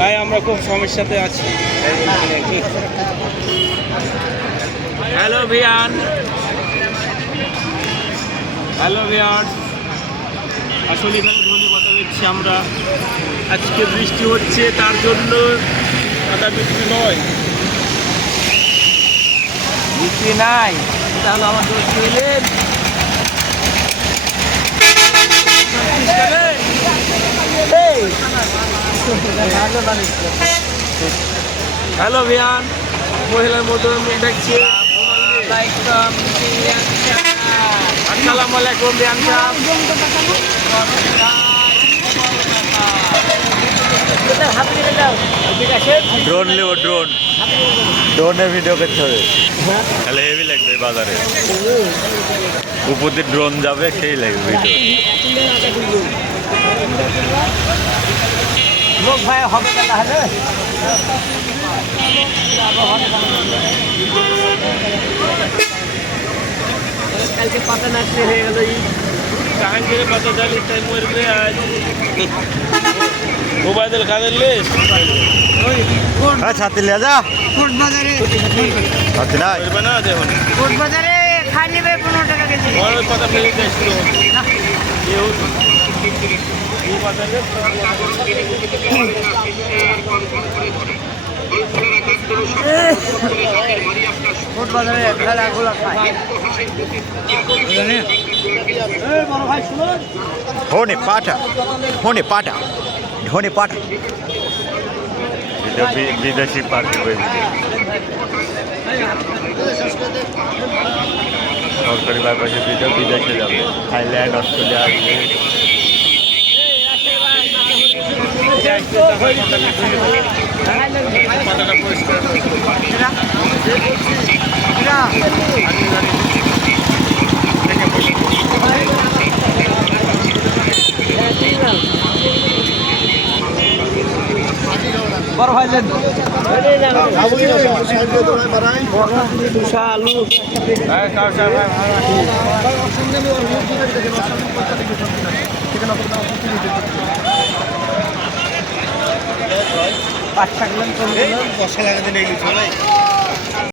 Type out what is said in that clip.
তাই আমরা খুব সমস্যাতে আছি। হ্যালো ভিয়ান, হ্যালো ভিয়ান, আসলে এখানে ধন্যবাদ দিচ্ছি আমরা। আজকে বৃষ্টি হচ্ছে, তার জন্য আদা বিক্রি নয়, বিক্রি নাই। তাহলে আমার দোষ পেলেন। হ্যালো ভিয়ান, মহিলার মতো দেখছি। আসসালামু আলাইকুম ভিয়ান সাহেব। ড্রোন নেব, ড্রোনের ভিডিও করতে হবে, তাহলে হেভি লাগবে বাজারে। উপর দিয়ে ড্রোন যাবে, সেই লাগবে ভিডিও। লোক ভাই হবে তাহলে। কালকে পাতা নাচলে হয়ে গেল, জাহাঙ্গীরে পাতা জালি তাই মরবে। আজ মোবাইল কাদের লিস্ট ছাত্রী লিয়া যা কোট বাজারে ছাত্রী নাই না দেখুন, কোট বাজারে খাই নেবে 15 টাকা কেজি। ওই পাতা ফেলে দিয়েছিল। কোট বাজারে খেলাগুলো খায়। বড় ভাই শুনুন, হোনে পাটা, হোনে পাটা, হোনে পাটা। বিদেশি পার্টি বই সরকারি বাইপাসে ভিডিও, বিদেশে যাবে, থাইল্যান্ড, অস্ট্রেলিয়া আসবে। পাতাটা পরিষ্কার বড় ভাই দেন আলু পাঁচ টাকা